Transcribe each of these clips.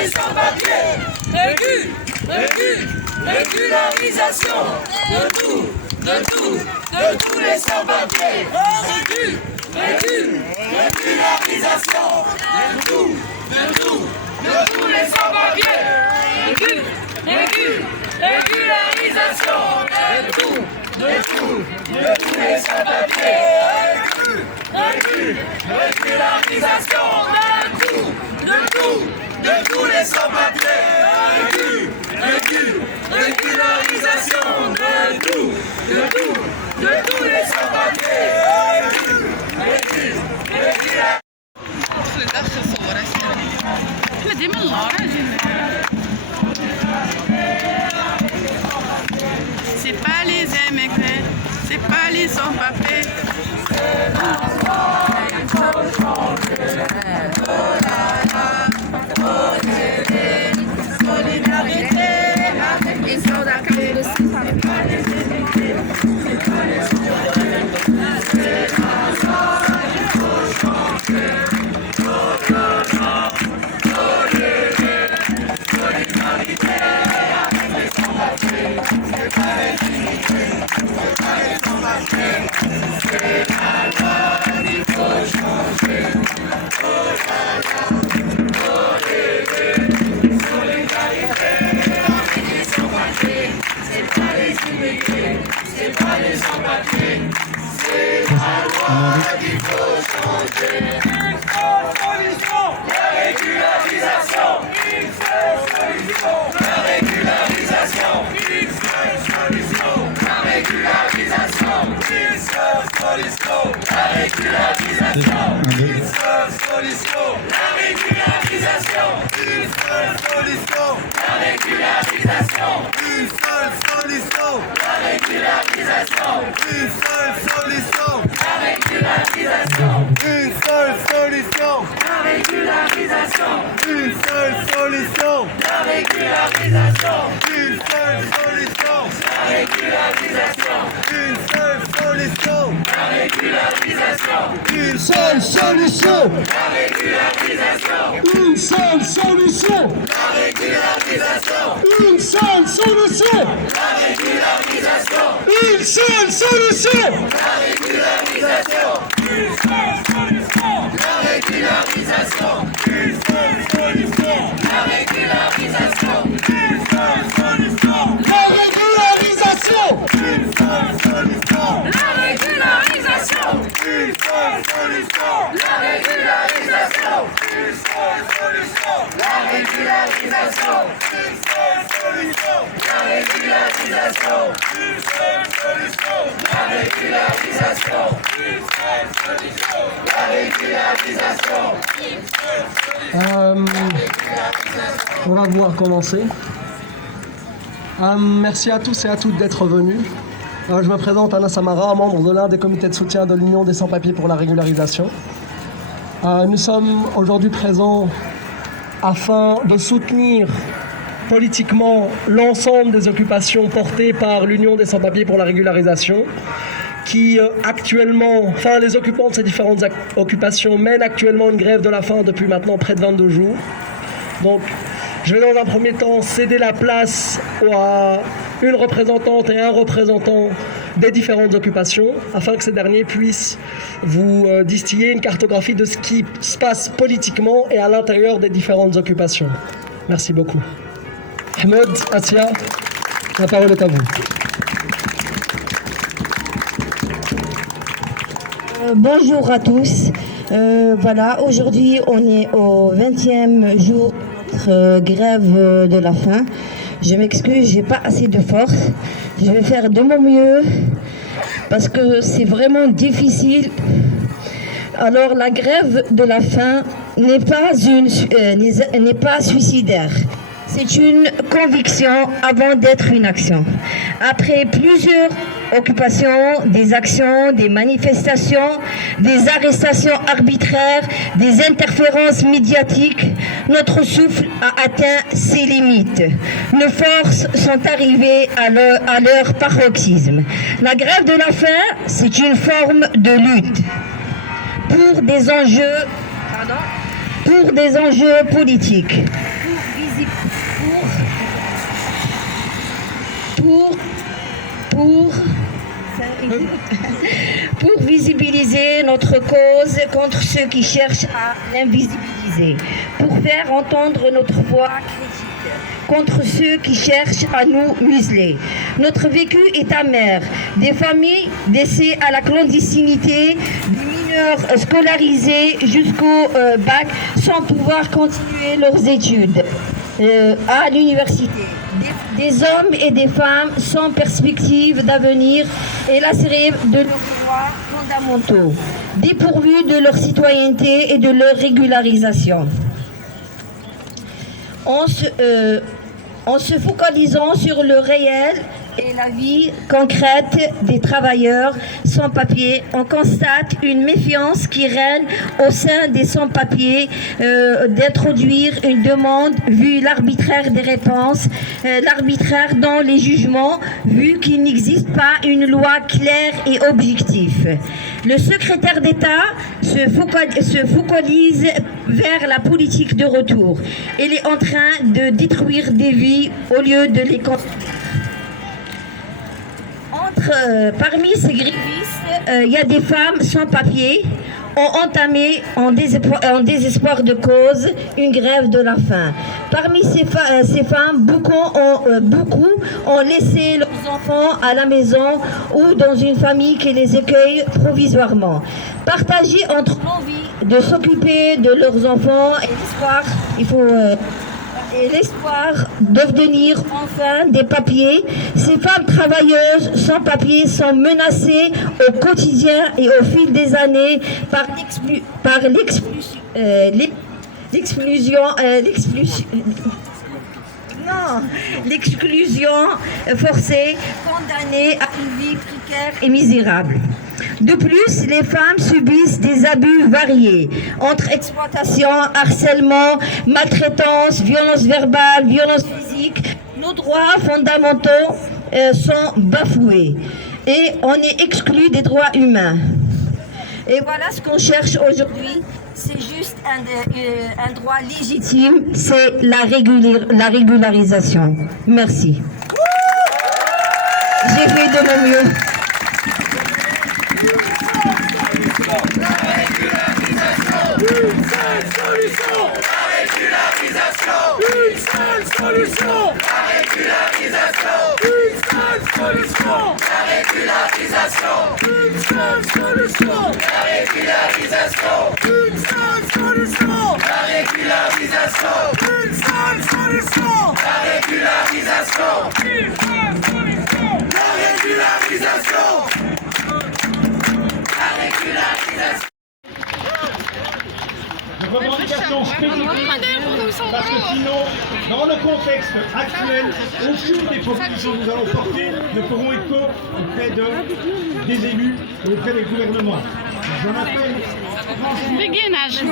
les sans-papiers. Régularisation de tous les sans-papiers. Régularisation de tous les sans-papiers. Régularisation de tous les sans-papiers. Régularisation de tous les sans-papiers. Régularisation de tous les sans-papiers. C'est pas les émigrés, c'est pas les sans-papiers. Solidarité avec les sans-papiers. On va pouvoir commencer. Merci à tous et à toutes d'être venus. Je me présente Anas Amara, membre de l'un des comités de soutien de l'Union des sans-papiers pour la régularisation. Nous sommes aujourd'hui présents afin de soutenir politiquement l'ensemble des occupations portées par l'Union des sans-papiers pour la régularisation, qui actuellement, les occupants de ces différentes occupations mènent actuellement une grève de la faim depuis maintenant près de 22 jours. Donc, je vais dans un premier temps céder la place à une représentante et un représentant des différentes occupations, afin que ces derniers puissent vous distiller une cartographie de ce qui se passe politiquement et à l'intérieur des différentes occupations. Merci beaucoup. Ahmed, Asia, la parole est à vous. Bonjour à tous. Voilà, aujourd'hui on est au 20e jour de grève de la faim. Je m'excuse, j'ai pas assez de force. Je vais faire de mon mieux parce que c'est vraiment difficile. Alors la grève de la faim n'est pas suicidaire. C'est une conviction avant d'être une action. Après plusieurs occupations, des actions, des manifestations, des arrestations arbitraires, des interférences médiatiques, notre souffle a atteint ses limites. Nos forces sont arrivées à leur paroxysme. La grève de la faim, c'est une forme de lutte pour des enjeux politiques. pour visibiliser notre cause contre ceux qui cherchent à l'invisibiliser, pour faire entendre notre voix critique contre ceux qui cherchent à nous museler. Notre vécu est amer. Des familles laissées à la clandestinité, des mineurs scolarisés jusqu'au bac sans pouvoir continuer leurs études à l'université. Des hommes et des femmes sans perspective d'avenir et lacérés de leurs droits fondamentaux, dépourvus de leur citoyenneté et de leur régularisation. En se focalisant sur le réel et la vie concrète des travailleurs sans-papiers, on constate une méfiance qui règne au sein des sans-papiers d'introduire une demande vu l'arbitraire des réponses, l'arbitraire dans les jugements, vu qu'il n'existe pas une loi claire et objective. Le secrétaire d'État se focalise vers la politique de retour. Il est en train de détruire des vies au lieu de les construire. Parmi ces grévistes, il y a des femmes sans papier ont entamé en désespoir de cause une grève de la faim. Parmi ces femmes, beaucoup ont laissé leurs enfants à la maison ou dans une famille qui les accueille provisoirement. Partagées entre l'envie de s'occuper de leurs enfants et l'espoir d'obtenir enfin des papiers, ces femmes travailleuses sans papiers sont menacées au quotidien et au fil des années par l'exclusion forcée, condamnées à une vie précaire et misérable. De plus, les femmes subissent des abus variés, entre exploitation, harcèlement, maltraitance, violence verbale, violence physique. Nos droits fondamentaux sont bafoués et on est exclu des droits humains. Et voilà ce qu'on cherche aujourd'hui. C'est juste un droit légitime, c'est la régularisation. Merci. J'ai fait de mon mieux. Une seule solution, la régularisation. Une seule solution, la régularisation. Une seule solution, la régularisation. Une seule solution, la régularisation. Une seule solution, la régularisation. Une seule solution, la régularisation. Une seule solution, la régularisation. La régularisation. Revendications spécifiques, parce que sinon, dans le contexte actuel, aucune des propositions que nous allons porter ne feront écho auprès des élus et auprès des gouvernements. J'en appelle franchement... Béguinage. Sur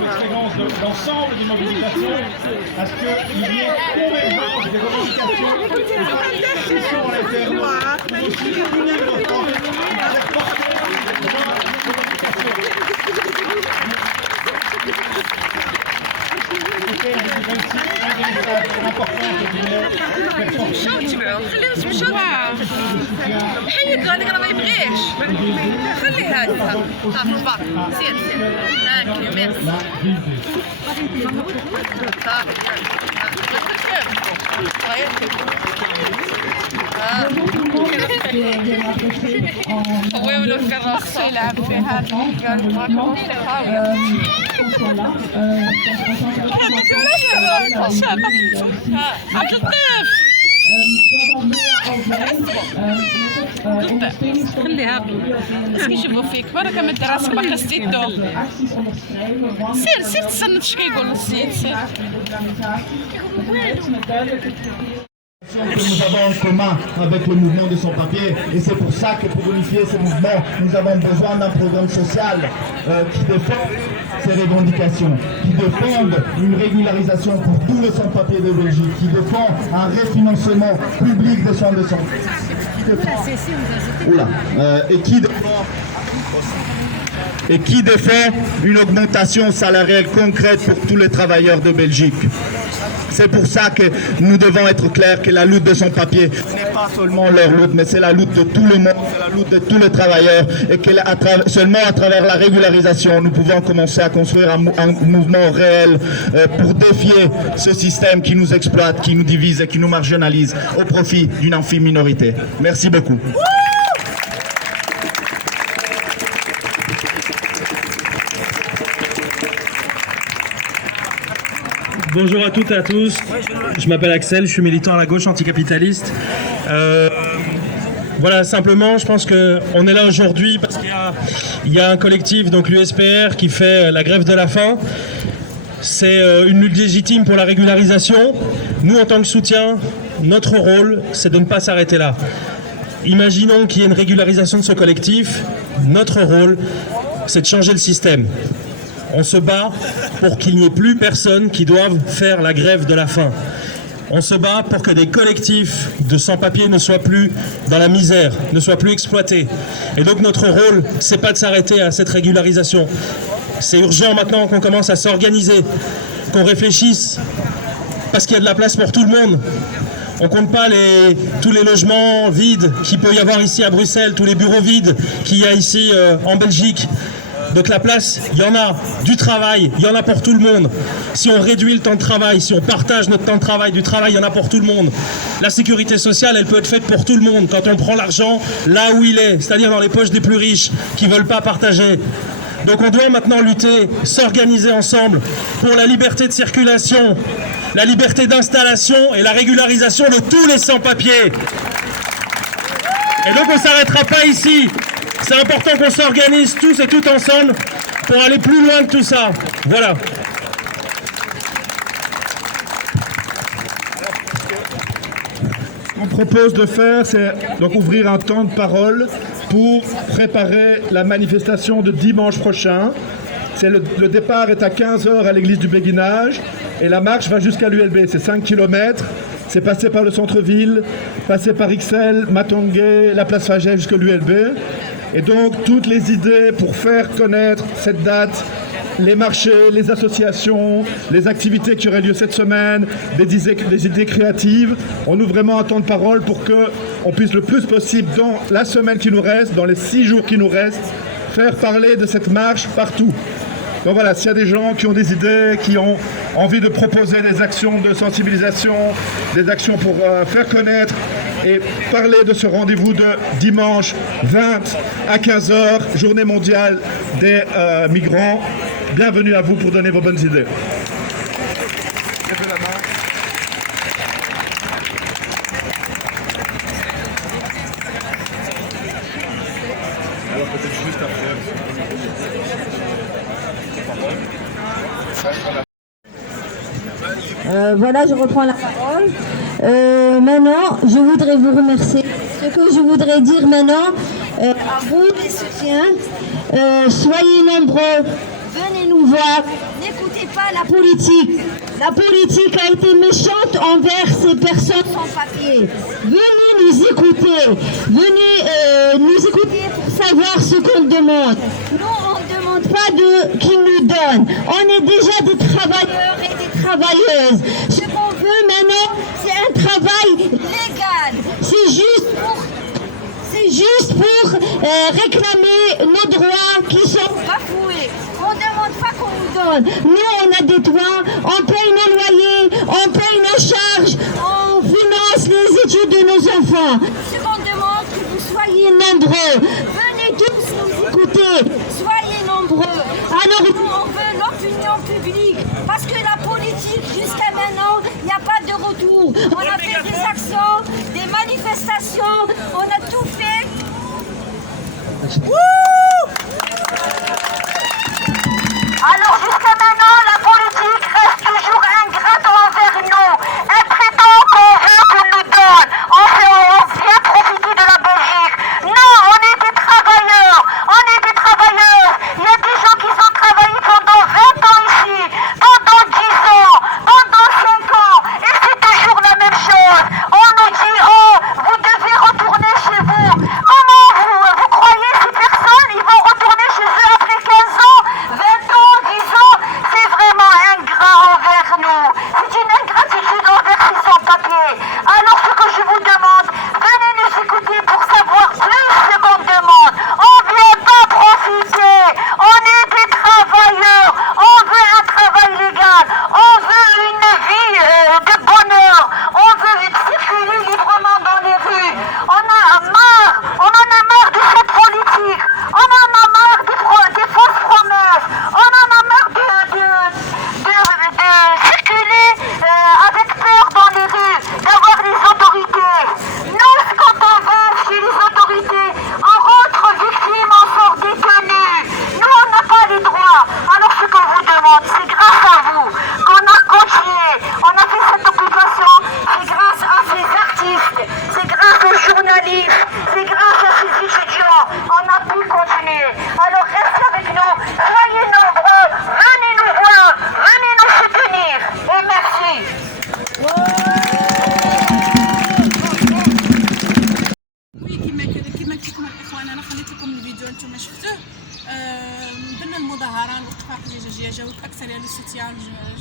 l'expérience de l'ensemble des mobilisations, à ce qu'il y ait convergence des revendications et pas de discussion en interne, mais aussi unir nos forces avec porter nos revendications. حيك هذاك راه ما يبغيش خلي هذا في الباك سير ثانك يو ميرسي هو ولا الكراس يلعب في هذا قال عبد اللطيف خليها بس كيشوفوا فيك بركه ما دير راسك باقي ستيتو سير تسنى اش كيقول السيد سير que nous avons en commun avec le mouvement de sans-papiers et c'est pour ça que pour unifier ce mouvement nous avons besoin d'un programme social qui défend ces revendications, qui défend une régularisation pour tous les sans-papiers de Belgique, qui défend un refinancement public des centres de santé, et qui défend et qui défend une augmentation salariale concrète pour tous les travailleurs de Belgique. C'est pour ça que nous devons être clairs que la lutte de sans-papiers n'est pas seulement leur lutte, mais c'est la lutte de tout le monde, c'est la lutte de tous les travailleurs, et que seulement à travers la régularisation, nous pouvons commencer à construire un mouvement réel pour défier ce système qui nous exploite, qui nous divise et qui nous marginalise au profit d'une infime minorité. Merci beaucoup. Bonjour à toutes et à tous, je m'appelle Axel, je suis militant à la gauche anticapitaliste. Voilà, simplement, je pense qu'on est là aujourd'hui parce qu'il y a un collectif, donc l'USPR, qui fait la grève de la faim. C'est une lutte légitime pour la régularisation. Nous, en tant que soutien, notre rôle, c'est de ne pas s'arrêter là. Imaginons qu'il y ait une régularisation de ce collectif. Notre rôle, c'est de changer le système. On se bat pour qu'il n'y ait plus personne qui doive faire la grève de la faim. On se bat pour que des collectifs de sans-papiers ne soient plus dans la misère, ne soient plus exploités. Et donc notre rôle, c'est pas de s'arrêter à cette régularisation. C'est urgent maintenant qu'on commence à s'organiser, qu'on réfléchisse, parce qu'il y a de la place pour tout le monde. On compte pas tous les logements vides qu'il peut y avoir ici à Bruxelles, tous les bureaux vides qu'il y a ici en Belgique. Donc la place, il y en a, du travail, il y en a pour tout le monde. Si on réduit le temps de travail, si on partage notre temps de travail, du travail, il y en a pour tout le monde. La sécurité sociale, elle peut être faite pour tout le monde quand on prend l'argent là où il est, c'est-à-dire dans les poches des plus riches qui ne veulent pas partager. Donc on doit maintenant lutter, s'organiser ensemble pour la liberté de circulation, la liberté d'installation et la régularisation de tous les sans-papiers. Et donc on ne s'arrêtera pas ici. C'est important qu'on s'organise tous et toutes ensemble pour aller plus loin que tout ça. Voilà. Ce qu'on propose de faire, c'est donc ouvrir un temps de parole pour préparer la manifestation de dimanche prochain. Le départ est à 15h à l'église du Béguinage et la marche va jusqu'à l'ULB. C'est 5 km. C'est passé par le centre-ville, passé par Ixelles, Matongué, la place Faget jusqu'à l'ULB. Et donc, toutes les idées pour faire connaître cette date, les marchés, les associations, les activités qui auraient lieu cette semaine, des idées créatives, on ouvre vraiment un temps de parole pour qu'on puisse le plus possible, dans la semaine qui nous reste, dans les 6 jours qui nous restent, faire parler de cette marche partout. Donc voilà, s'il y a des gens qui ont des idées, qui ont envie de proposer des actions de sensibilisation, des actions pour faire connaître et parler de ce rendez-vous de dimanche 20 à 15h, journée mondiale des migrants, bienvenue à vous pour donner vos bonnes idées. Alors peut-être juste après. Voilà, je reprends la parole. Maintenant, je voudrais vous remercier. Ce que je voudrais dire maintenant, à vous les soutiens, soyez nombreux, venez nous voir, n'écoutez pas la politique. La politique a été méchante envers ces personnes sans papier. Venez nous écouter, venez nous écouter pour savoir ce qu'on demande. Nous, on ne demande pas qu'ils nous donnent. On est déjà des travailleurs et des travailleuses. Ce qu'on veut maintenant, c'est un travail légal. C'est juste pour réclamer nos droits qui sont bafoués. On ne demande pas qu'on nous donne. Nous, on a des droits, on paye nos loyers, on paye nos charges, on finance les études de nos enfants. Ce qu'on demande, c'est que vous soyez nombreux. Venez tous nous écouter. Soyez nombreux. Alors, nous, on veut l'opinion publique. Parce que la politique, jusqu'à maintenant, il n'y a pas de retour. On a fait des actions, des manifestations, on a tout fait. Alors jusqu'à maintenant, la politique reste toujours ingrate envers nous. Elle prétend qu'on veut qu'elle nous donne. On vient profiter de la Belgique. Non, on est des travailleurs. On est des travailleurs. Il y a des gens qui ont travaillé pendant 20 ans ici, pendant 10 ans, pendant 5 ans. Et c'est toujours la même chose. On nous dit, oh, vous devez retourner chez vous. Comment vous croyez ces personnes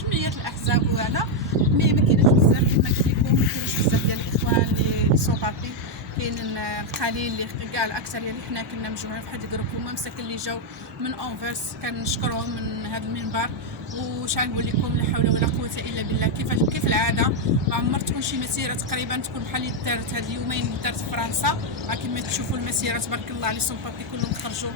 جمعيات الاحزاب وهذا، مي ما كايناش بزاف كما قلت لكم، ما كايناش بزاف ديال الاخوان اللي سون بابي، كاين القليل اللي كاع الاكثريه اللي حنا كنا مجموعين في واحد الجروب هما مساكن اللي جاو من اونفرس، كنشكرهم من هذا المنبر. وش غنقول لكم، لا حول ولا قوه الا بالله. كيف العاده ما عمر تكون شي مسيره تقريبا تكون بحال اللي دارت هاد اليومين اللي دارت في فرنسا، كما تشوفوا المسيره تبارك الله على سون بابي كلهم خرجوا،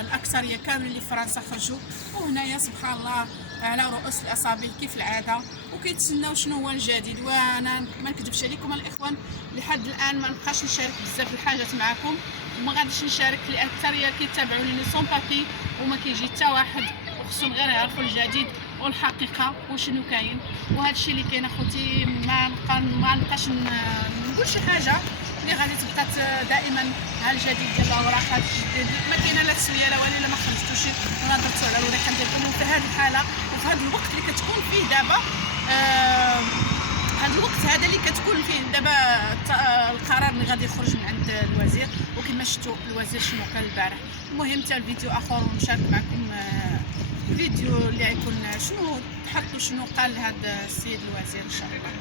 الاكثريه كامل اللي في فرنسا خرجوا، وهنايا سبحان الله على رؤوس الاصابع كيف العاده، وكيتسناو شنو هو الجديد. وانا ما نكذبش عليكم الاخوان، لحد الان ما نبقاش نشارك بزاف الحاجات معكم، وما غاديش نشارك لان الاكثريه كيتابعوني لي سون بابي وما كيجي حتى واحد، وخصهم غير يعرفوا الجديد والحقيقه وشنو كاين. وهذا الشيء اللي كاين اخوتي، ما نبقاش نقول شي حاجه اللي غادي تبقى دائما على الجديد ديال الاوراقات الجديد، ما كاينه لا تسويه لا والو، ما خرجتوش ولا درتو على الورقه ديالكم. وفي هذه الحاله وفي هذا الوقت اللي كتكون فيه دابا، هذا الوقت هذا اللي كتكون فيه دابا القرار اللي غادي يخرج من عند الوزير، وكما شفتوا الوزير شنو قال البارح. المهم حتى الفيديو اخر ونشارك معكم فيديو اللي غيكون شنو تحطوا شنو قال هذا السيد الوزير ان شاء الله.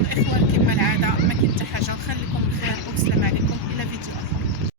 والاخوان كما العاده ما كاين حتى حاجه، نخليكم بخير والسلام عليكم الى فيديو.